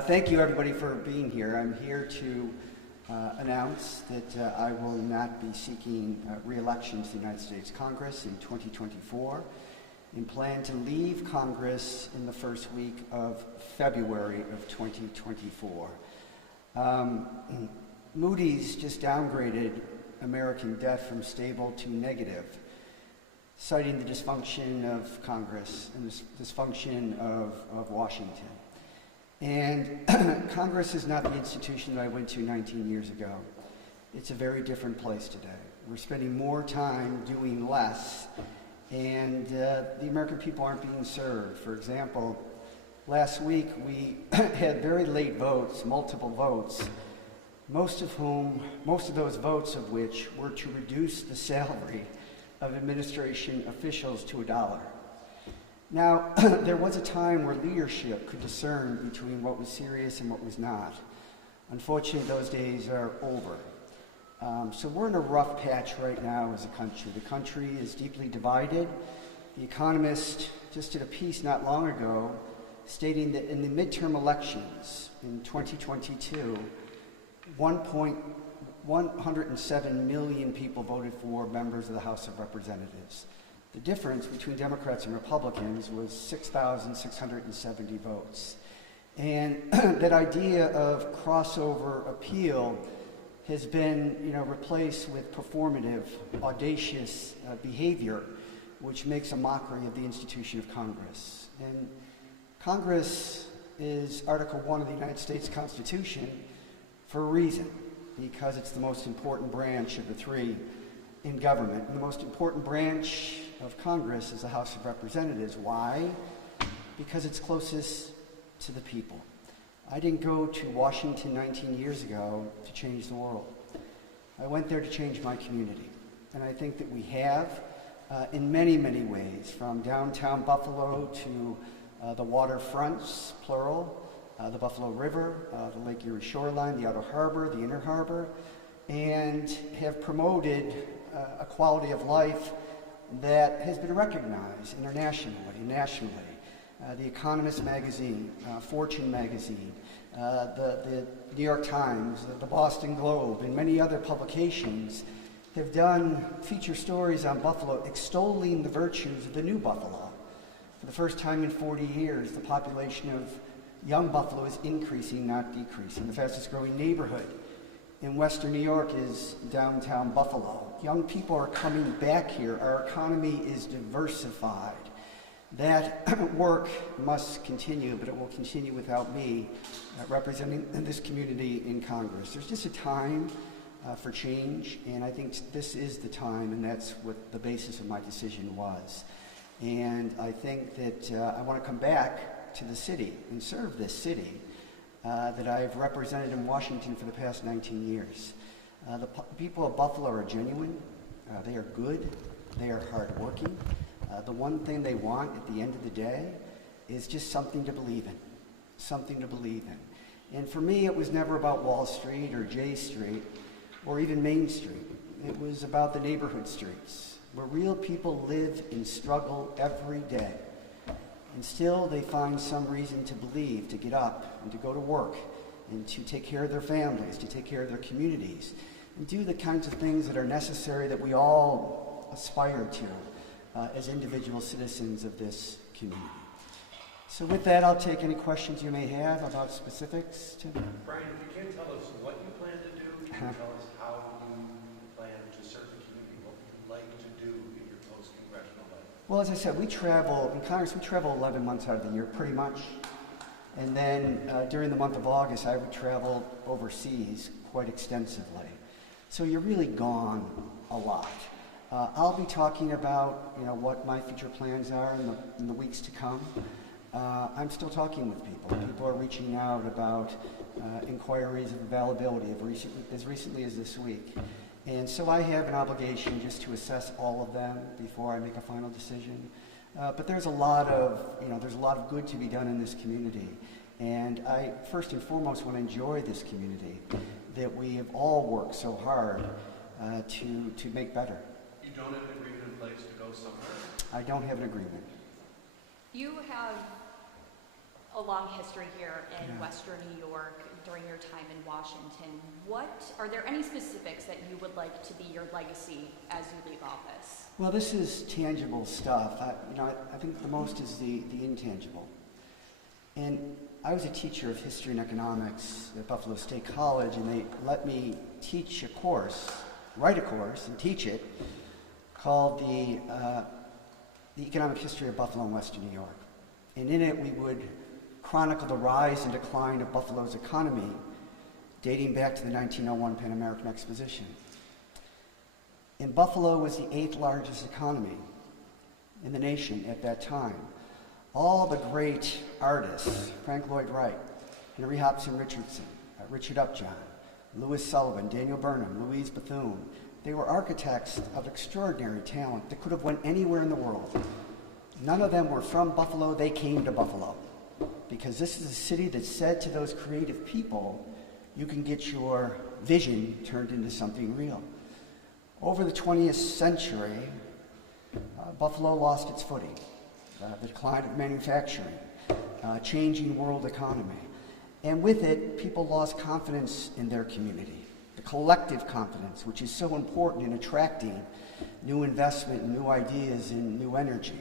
Thank you, everybody, for being here. I'm here to announce that I will not be seeking re-election to the United States Congress in 2024 and plan to leave Congress in the first week of February of 2024. Moody's just downgraded American debt from stable to negative, citing the dysfunction of Congress and the dysfunction of Washington. And Congress is not the institution that I went to 19 years ago. It's a very different place today. We're spending more time doing less, and the American people aren't being served. For example, last week we had very late votes, multiple votes, most of those votes of which were to reduce the salary of administration officials to $1. Now, there was a time where leadership could discern between what was serious and what was not. Unfortunately, those days are over. So we're in a rough patch right now as a country. The country is deeply divided. The Economist just did a piece not long ago stating that in the midterm elections in 2022, 107 million people voted for members of the House of Representatives. The difference between Democrats and Republicans was 6,670 votes. And that idea of crossover appeal has been, replaced with performative, audacious behavior, which makes a mockery of the institution of Congress. And Congress is Article 1 of the United States Constitution for a reason, because it's the most important branch of the three in government. And the most important branch of Congress is the House of Representatives. Why? Because it's closest to the people. I didn't go to Washington 19 years ago to change the world. I went there to change my community. And I think that we have, in many, many ways, from downtown Buffalo to the waterfronts, plural, the Buffalo River, the Lake Erie shoreline, the outer harbor, the inner harbor, and have promoted a quality of life that has been recognized internationally and nationally. The Economist magazine, Fortune magazine, the New York Times, the Boston Globe, and many other publications have done feature stories on Buffalo extolling the virtues of the new Buffalo. For the first time in 40 years, the population of young Buffalo is increasing, not decreasing. The fastest growing neighborhood in Western New York is downtown Buffalo. Young people are coming back here. Our economy is diversified. That work must continue, but it will continue without me representing this community in Congress. There's just a time for change, and I think this is the time, and that's what the basis of my decision was. And I think that I want to come back to the city and serve this city that I've represented in Washington for the past 19 years. The people of Buffalo are genuine, they are good, they are hardworking. The one thing they want at the end of the day is just something to believe in, something to believe in. And for me, it was never about Wall Street or J Street or even Main Street. It was about the neighborhood streets, where real people live and struggle every day. And still they find some reason to believe, to get up and to go to work and to take care of their families, to take care of their communities, and do the kinds of things that are necessary that we all aspire to as individual citizens of this community. So with that, I'll take any questions you may have about specifics. Brian, if you can't tell us what you plan to do, can you tell us how you plan to serve the community, what you'd like to do in your post-congressional life? Well, as I said, in Congress, we travel 11 months out of the year, pretty much. And then during the month of August, I would travel overseas quite extensively. So you're really gone a lot. I'll be talking about, what my future plans are in the weeks to come. I'm still talking with people. People are reaching out about inquiries of availability as recently as this week. And so I have an obligation just to assess all of them before I make a final decision. But there's a lot of good to be done in this community. And I, first and foremost, want to enjoy this community that we have all worked so hard to make better. You don't have an agreement in place to go somewhere? I don't have an agreement. You have a long history here in Yeah. Western New York during your time in Washington. Are there any specifics that you would like to be your legacy as you leave office? Well, this is tangible stuff. I think the most is the intangible. And I was a teacher of history and economics at Buffalo State College, and they let me teach a course, write a course, and teach it, called the Economic History of Buffalo and Western New York. And in it, we would chronicle the rise and decline of Buffalo's economy, dating back to the 1901 Pan American Exposition. And Buffalo was the 8th largest economy in the nation at that time. All the great artists, Frank Lloyd Wright, Henry Hobson Richardson, Richard Upjohn, Louis Sullivan, Daniel Burnham, Louise Bethune, they were architects of extraordinary talent that could have went anywhere in the world. None of them were from Buffalo, they came to Buffalo. Because this is a city that said to those creative people, you can get your vision turned into something real. Over the 20th century, Buffalo lost its footing. The decline of manufacturing, changing world economy. And with it, people lost confidence in their community. The collective confidence, which is so important in attracting new investment, new ideas, and new energy.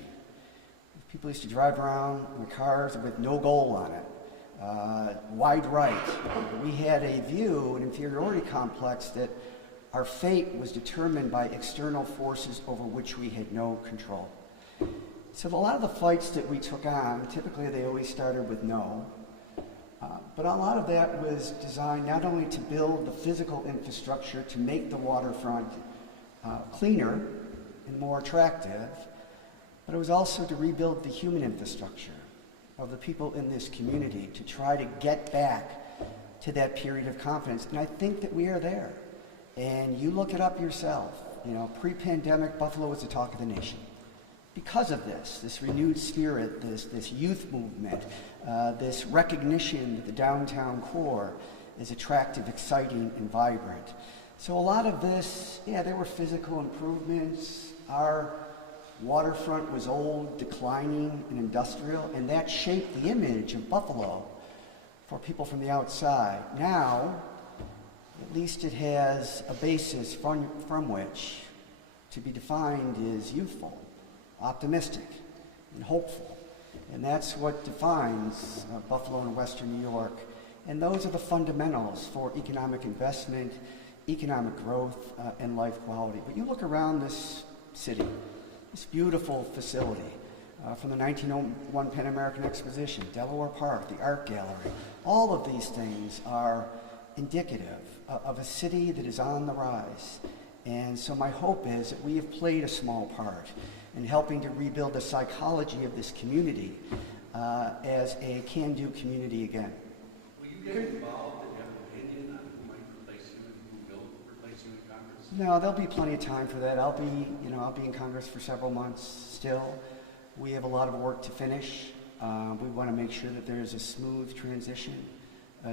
People used to drive around in cars with no goal on it, wide right. We had a view, an inferiority complex, that our fate was determined by external forces over which we had no control. So a lot of the fights that we took on, typically they always started with no, but a lot of that was designed not only to build the physical infrastructure to make the waterfront cleaner and more attractive, but it was also to rebuild the human infrastructure of the people in this community to try to get back to that period of confidence. And I think that we are there. And you look it up yourself. Pre-pandemic, Buffalo was the talk of the nation. Because of this renewed spirit, this youth movement, this recognition that the downtown core is attractive, exciting, and vibrant. So a lot of this, there were physical improvements. Our waterfront was old, declining, and industrial, and that shaped the image of Buffalo for people from the outside. Now, at least it has a basis from which to be defined as youthful, optimistic, and hopeful. And that's what defines Buffalo and Western New York. And those are the fundamentals for economic investment, economic growth, and life quality. But you look around this city, this beautiful facility from the 1901 Pan American Exposition, Delaware Park, the Art Gallery, all of these things are indicative of a city that is on the rise. And so my hope is that we have played a small part in helping to rebuild the psychology of this community as a can-do community again. Will you get involved and have an opinion on who might replace you and who will replace you in Congress? No, there'll be plenty of time for that. I'll be in Congress for several months still. We have a lot of work to finish. We want to make sure that there is a smooth transition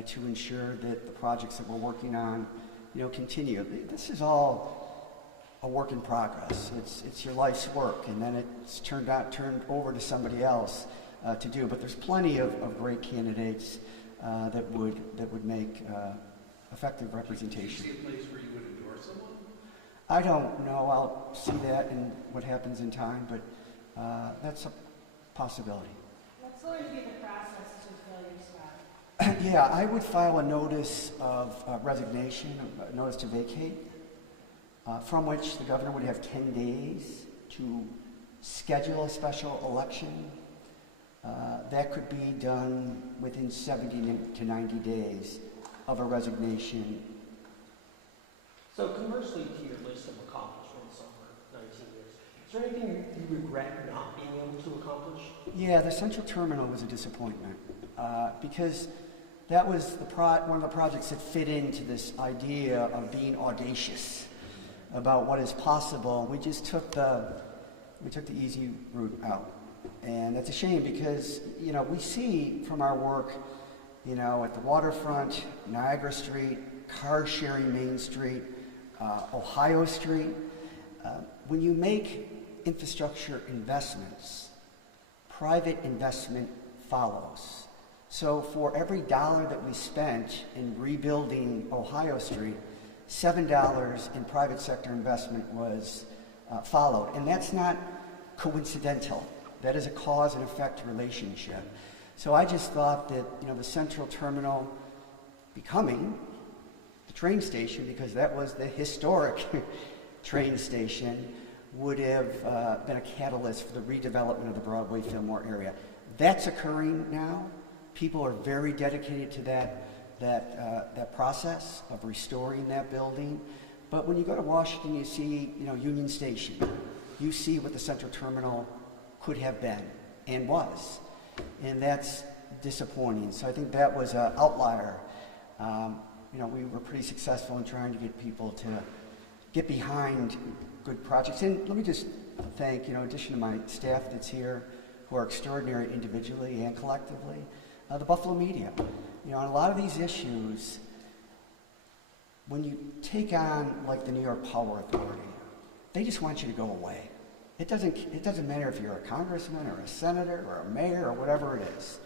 to ensure that the projects that we're working on, continue. This is all a work in progress. It's your life's work, and then it's turned over to somebody else to do. But there's plenty of great candidates that would make effective representation. Do you see a place where you would endorse someone? I don't know. I'll see that in what happens in time, but that's a possibility. What's going to be the process to fill your spot? Yeah, I would file a notice of resignation, a notice to vacate, from which the governor would have 10 days to schedule a special election. That could be done within 70 to 90 days of a resignation. So conversely to your list of accomplishments over 19 years, is there anything you regret not being able to accomplish? Yeah, the Central Terminal was a disappointment because that was one of the projects that fit into this idea of being audacious about what is possible. We just took the easy route out, and that's a shame because we see from our work, at the waterfront, Niagara Street, car sharing Main Street, Ohio Street. When you make infrastructure investments, private investment follows. So for every dollar that we spent in rebuilding Ohio Street, $7 in private sector investment was followed. And that's not coincidental. That is a cause and effect relationship. So I just thought that, the central terminal becoming the train station, because that was the historic train station, would have been a catalyst for the redevelopment of the Broadway Fillmore area. That's occurring now. People are very dedicated to that process of restoring that building. But when you go to Washington, you see, Union Station. You see what the central terminal could have been and was. And that's disappointing. So I think that was an outlier. We were pretty successful in trying to get people to get behind good projects. And let me just thank, in addition to my staff that's here, who are extraordinary individually and collectively, the Buffalo media. On a lot of these issues, when you take on, like, the New York Power Authority, they just want you to go away. It doesn't matter if you're a congressman or a senator or a mayor or whatever it is.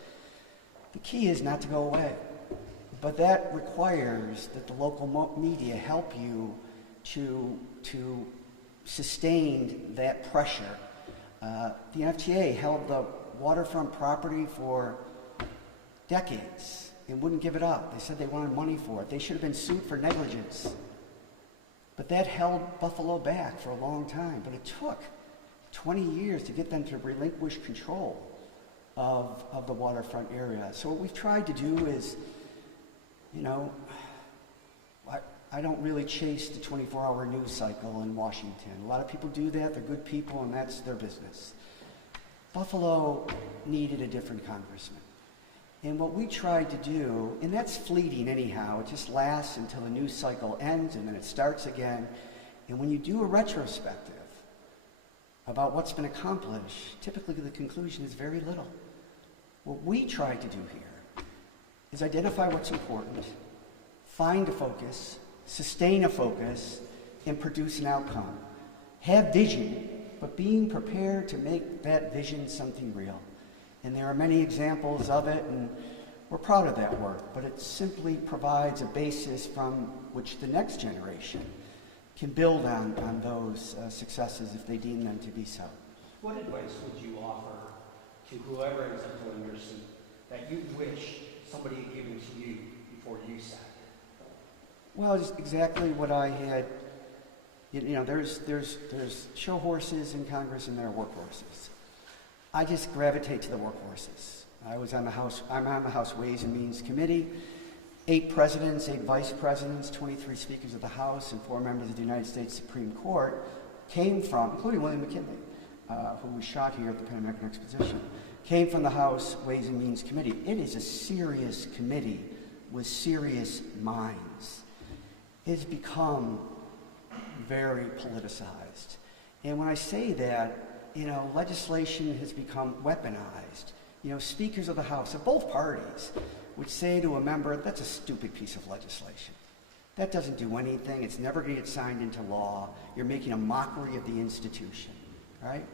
The key is not to go away. But that requires that the local media help you to sustain that pressure. The NFTA held the waterfront property for decades and wouldn't give it up. They said they wanted money for it. They should have been sued for negligence. But that held Buffalo back for a long time. But it took 20 years to get them to relinquish control of the waterfront area. So what we've tried to do is, I don't really chase the 24-hour news cycle in Washington. A lot of people do that. They're good people, and that's their business. Buffalo needed a different congressman. And what we tried to do, and that's fleeting anyhow, it just lasts until the news cycle ends, and then it starts again. And when you do a retrospective about what's been accomplished, typically the conclusion is very little. What we tried to do here is identify what's important, find a focus, sustain a focus, and produce an outcome. Have vision, but being prepared to make that vision something real. And there are many examples of it, and we're proud of that work, but it simply provides a basis from which the next generation can build on those successes if they deem them to be so. What advice would you offer to whoever ends up filling your seat that you wish somebody had given to you before you sat here? Well, it's exactly what I had. There's show horses in Congress and there are work horses. I just gravitate to the work horses. I'm on the House Ways and Means Committee. 8 presidents, 8 vice presidents, 23 speakers of the House, and 4 members of the United States Supreme Court came from, including William McKinley, who was shot here at the Pan American Exposition, came from the House Ways and Means Committee. It is a serious committee with serious minds. It's become very politicized. And when I say that, legislation has become weaponized. Speakers of the House of both parties would say to a member, that's a stupid piece of legislation. That doesn't do anything. It's never going to get signed into law. You're making a mockery of the institution, right?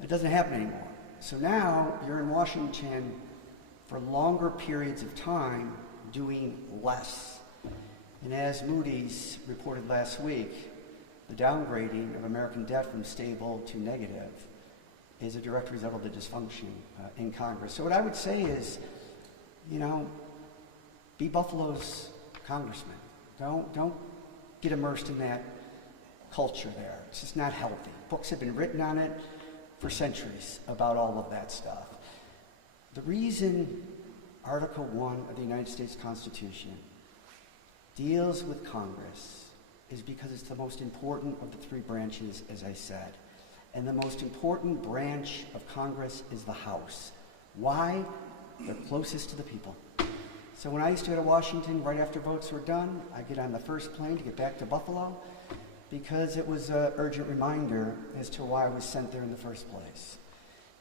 It doesn't happen anymore. So now you're in Washington for longer periods of time doing less. And as Moody's reported last week, the downgrading of American debt from stable to negative is a direct result of the dysfunction in Congress. So what I would say is, be Buffalo's congressman. Don't get immersed in that culture there. It's just not healthy. Books have been written on it for centuries about all of that stuff. The reason Article 1 of the United States Constitution deals with Congress is because it's the most important of the 3 branches, as I said. And the most important branch of Congress is the House. Why? They're closest to the people. So when I used to go to Washington right after votes were done, I'd get on the first plane to get back to Buffalo because it was an urgent reminder as to why I was sent there in the first place.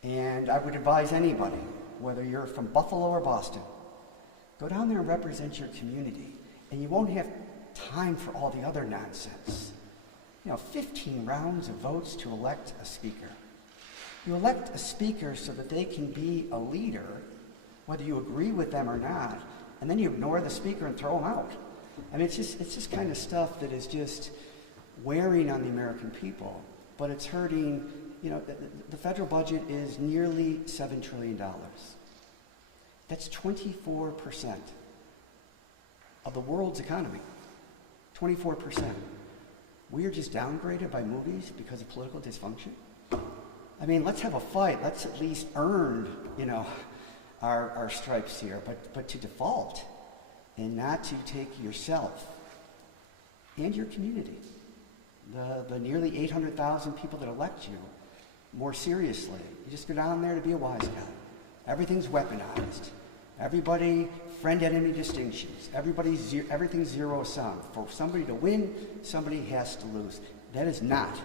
And I would advise anybody, whether you're from Buffalo or Boston, go down there and represent your community. And you won't have time for all the other nonsense. 15 rounds of votes to elect a speaker. You elect a speaker so that they can be a leader whether you agree with them or not, and then you ignore the speaker and throw them out. I mean, it's just kind of stuff that is just wearing on the American people, but it's hurting. You know, the federal budget is nearly $7 trillion. That's 24% of the world's economy. 24%. We are just downgraded by movies because of political dysfunction. I mean, let's have a fight. Let's at least earn, you know, our stripes here. But to default and not to take yourself and your community, the nearly 800,000 people that elect you, more seriously. You just go down there to be a wise guy. Everything's weaponized. Everybody, friend-enemy distinctions. Everything's zero-sum. For somebody to win, somebody has to lose. That is not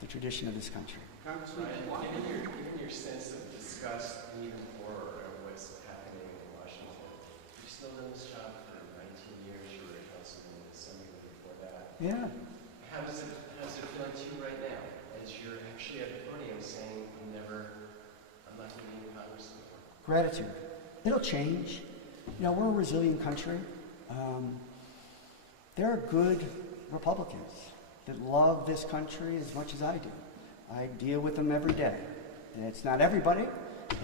the tradition of this country. Congressman, given your sense of disgust and even horror of what's happening in Washington, you've still done this job for 19 years. You were a councilman in Assembly before that. Yeah. How does it feel like to you right now, as you're actually at the podium saying, I'm not going to be in Congress anymore? Gratitude. It'll change. You know, we're a resilient country. There are good Republicans that love this country as much as I do. I deal with them every day. And it's not everybody,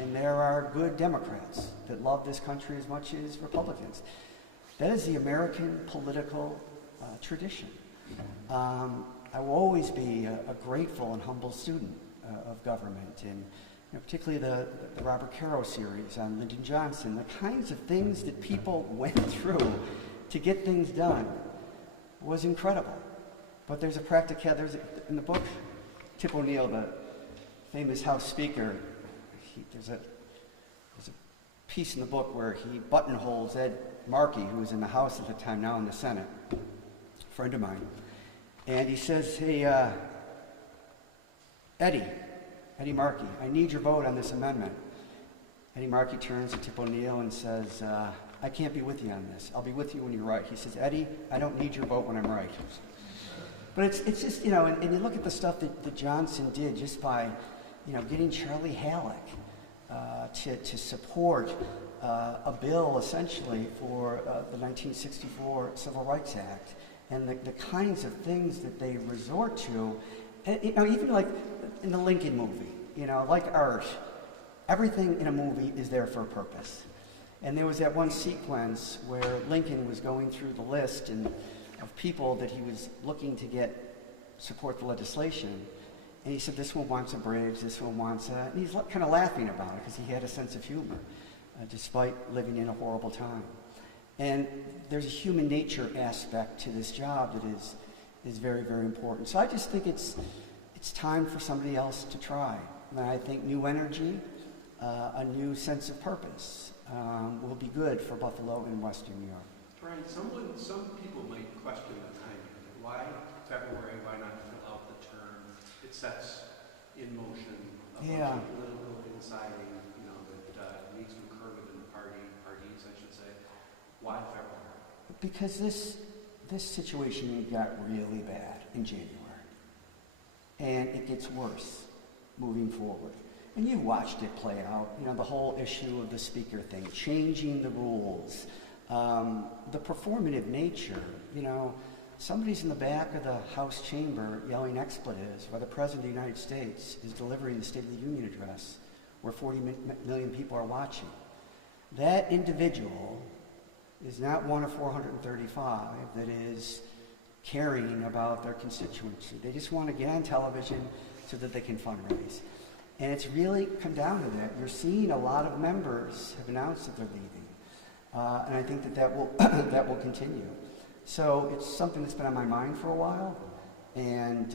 and there are good Democrats that love this country as much as Republicans. That is the American political tradition. I will always be a grateful and humble student of government, and you know, particularly the Robert Caro series on Lyndon Johnson, the kinds of things that people went through to get things done was incredible. But there's a in the book, Tip O'Neill, the famous House Speaker, there's a piece in the book where he buttonholes Ed Markey, who was in the House at the time, now in the Senate, a friend of mine. And he says, hey, Eddie Markey, I need your vote on this amendment. Eddie Markey turns to Tip O'Neill and says, I can't be with you on this. I'll be with you when you're right. He says, Eddie, I don't need your vote when I'm right. But it's just, you know, and you look at the stuff that Johnson did just by, you know, getting Charlie Halleck to support a bill essentially for the 1964 Civil Rights Act, and the kinds of things that they resort to, and, you know, even like in the Lincoln movie, you know, like art, everything in a movie is there for a purpose. And there was that one sequence where Lincoln was going through the list of people that he was looking to support the legislation. And he said, this one wants a bridge, this one wants a... And he's kind of laughing about it because he had a sense of humor, despite living in a horrible time. And there's a human nature aspect to this job that is very, very important. So I just think it's time for somebody else to try. And I think new energy, a new sense of purpose will be good for Buffalo and Western New York. Brian, some people might question the timing. Why February? Why not fill out the term? It sets in motion a bunch of political inciting, you know, that needs to occur within the parties, I should say. Why February? Because this situation got really bad in January. And it gets worse moving forward. And you watched it play out, you know, the whole issue of the speaker thing, changing the rules, the performative nature, you know, somebody's in the back of the House chamber yelling expletives while the President of the United States is delivering the State of the Union address where 40 million people are watching. That individual is not one of 435 that is caring about their constituency. They just want to get on television so that they can fundraise. And it's really come down to that. You're seeing a lot of members have announced that they're leaving. And I think that will, that will continue. So it's something that's been on my mind for a while. And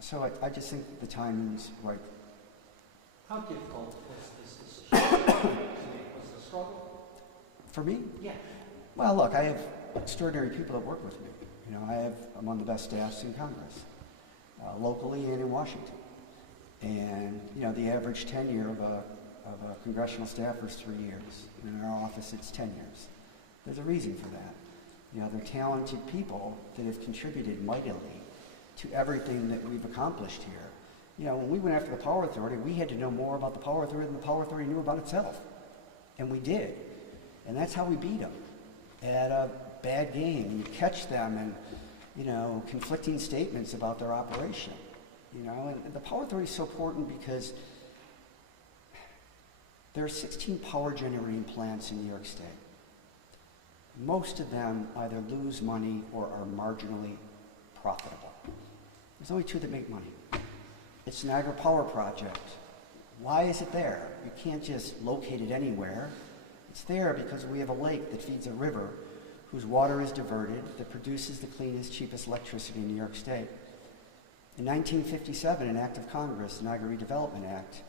so I just think the timing's right. How difficult was this decision to make? Was it a struggle? For me? Yeah. Well, look, I have extraordinary people that work with me. You know, I have among the best staffs in Congress, locally and in Washington. And, you know, the average tenure of a congressional staffer is 3 years. In our office, it's 10 years. There's a reason for that. You know, they're talented people that have contributed mightily to everything that we've accomplished here. You know, when we went after the Power Authority, we had to know more about the Power Authority than the Power Authority knew about itself. And we did. And that's how we beat them at a bad game. You catch them and, conflicting statements about their operation. And the power authority is so important because there are 16 power generating plants in New York State. Most of them either lose money or are marginally profitable. There's only 2 that make money. It's Niagara Power Project. Why is it there? You can't just locate it anywhere. It's there because we have a lake that feeds a river whose water is diverted, that produces the cleanest, cheapest electricity in New York State. In 1957, an act of Congress, the Niagara Redevelopment Act,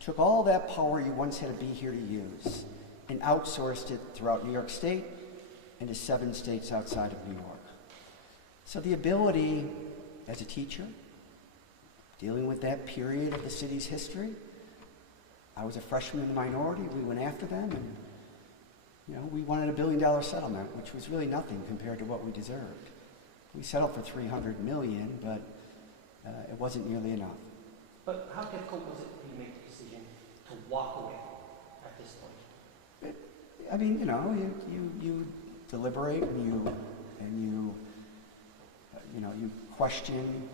took all that power you once had to be here to use and outsourced it throughout New York State and to 7 states outside of New York. So the ability as a teacher, dealing with that period of the city's history, I was a freshman in the minority, we went after them, and we wanted $1 billion settlement, which was really nothing compared to what we deserved. We settled for $300 million, but it wasn't nearly enough. But how difficult was it for you to make the decision to walk away at this point? You deliberate and you question,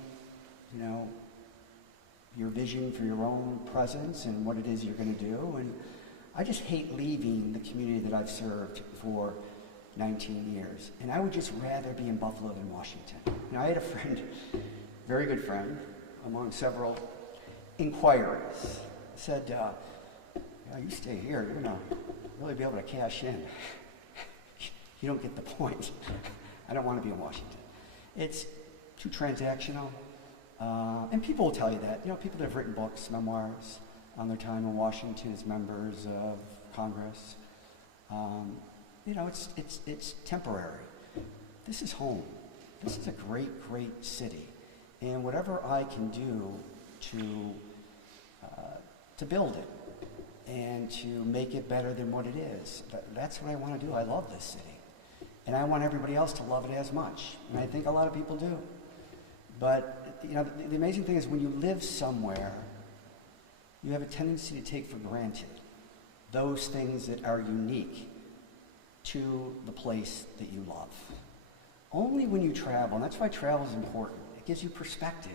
your vision for your own presence and what it is you're going to do. And I just hate leaving the community that I've served for 19 years. And I would just rather be in Buffalo than Washington. I had a friend, very good friend, among several inquirers, said, you stay here, you're going to really be able to cash in. You don't get the point. I don't want to be in Washington. It's too transactional. And people will tell you that. People that have written books, memoirs, on their time in Washington as members of Congress. It's temporary. This is home. This is a great, great city. And whatever I can do to build it and to make it better than what it is, that's what I want to do. I love this city. And I want everybody else to love it as much. And I think a lot of people do. But, the amazing thing is when you live somewhere, you have a tendency to take for granted those things that are unique to the place that you love. Only when you travel, and that's why travel is important. It gives you perspective.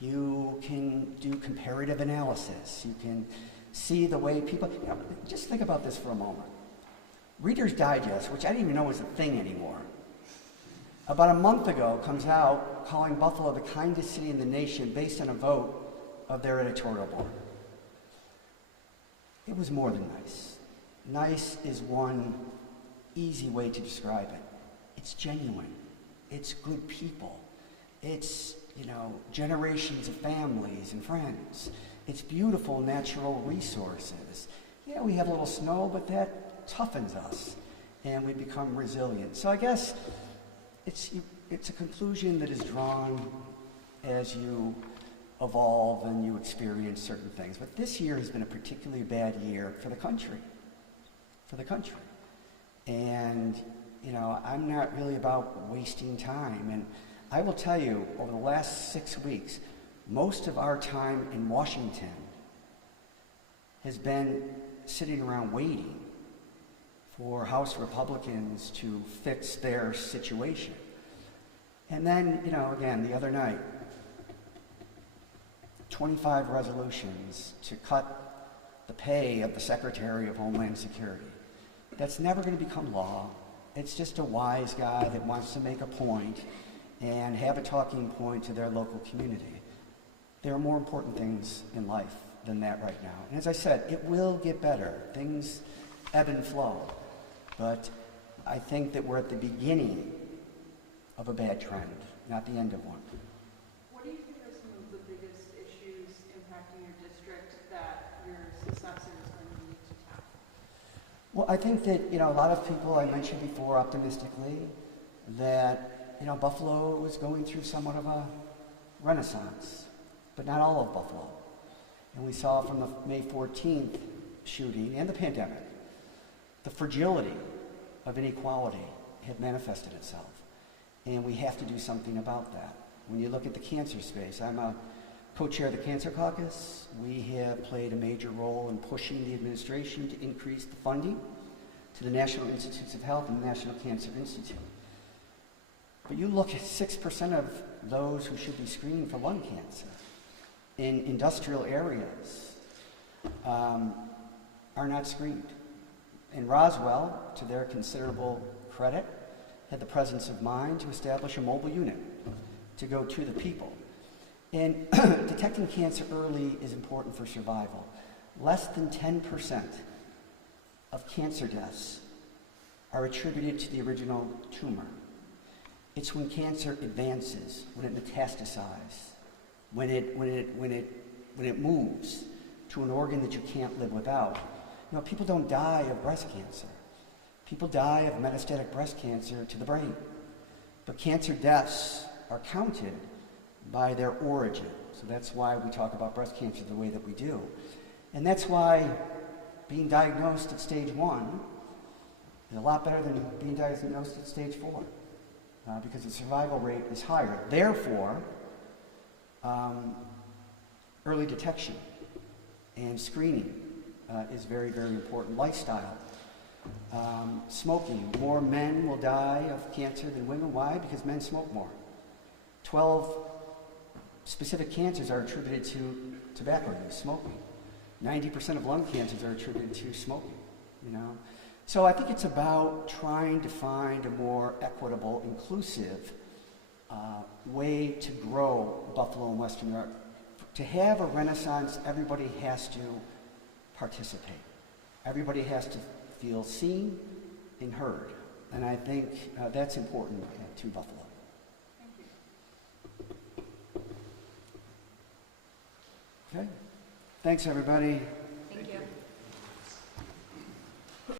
You can do comparative analysis. You can see the way people, just think about this for a moment. Reader's Digest, which I didn't even know was a thing anymore, about a month ago comes out calling Buffalo the kindest city in the nation based on a vote of their editorial board. It was more than nice. Nice is one easy way to describe it. It's genuine. It's good people. It's, generations of families and friends. It's beautiful natural resources. Yeah, we have a little snow, but that toughens us, and we become resilient. So I guess it's a conclusion that is drawn as you evolve and you experience certain things. But this year has been a particularly bad year for the country. And, I'm not really about wasting time. And I will tell you, over the last 6 weeks, most of our time in Washington has been sitting around waiting for House Republicans to fix their situation. And then, again, the other night, 25 resolutions to cut the pay of the Secretary of Homeland Security. That's never going to become law. It's just a wise guy that wants to make a point and have a talking point to their local community. There are more important things in life than that right now. And as I said, it will get better. Things ebb and flow. But I think that we're at the beginning of a bad trend, not the end of one. What do you think are some of the biggest issues impacting your district that your successor is going to need to tackle? Well, I think that, a lot of people, I mentioned before optimistically, that, Buffalo was going through somewhat of a renaissance, but not all of Buffalo. And we saw from the May 14th shooting and the pandemic, the fragility of inequality had manifested itself. And we have to do something about that. When you look at the cancer space, I'm a co-chair of the Cancer Caucus. We have played a major role in pushing the administration to increase the funding to the National Institutes of Health and the National Cancer Institute. But you look at 6% of those who should be screened for lung cancer in industrial areas are not screened. And Roswell, to their considerable credit, had the presence of mind to establish a mobile unit to go to the people. And detecting cancer early is important for survival. Less than 10% of cancer deaths are attributed to the original tumor. It's when cancer advances, when it metastasizes, when it moves to an organ that you can't live without. You know, people don't die of breast cancer. People die of metastatic breast cancer to the brain. But cancer deaths are counted by their origin. So that's why we talk about breast cancer the way that we do. And that's why being diagnosed at stage 1 is a lot better than being diagnosed at stage 4, because the survival rate is higher. Therefore, early detection and screening is very, very important. Lifestyle. Smoking. More men will die of cancer than women. Why? Because men smoke more. 12 specific cancers are attributed to tobacco use, smoking. 90% of lung cancers are attributed to smoking, you know. So I think it's about trying to find a more equitable, inclusive way to grow Buffalo and Western New York. To have a renaissance, everybody has to participate. Everybody has to feel seen and heard. And I think that's important to Buffalo. Thank you. Okay. Thanks, everybody.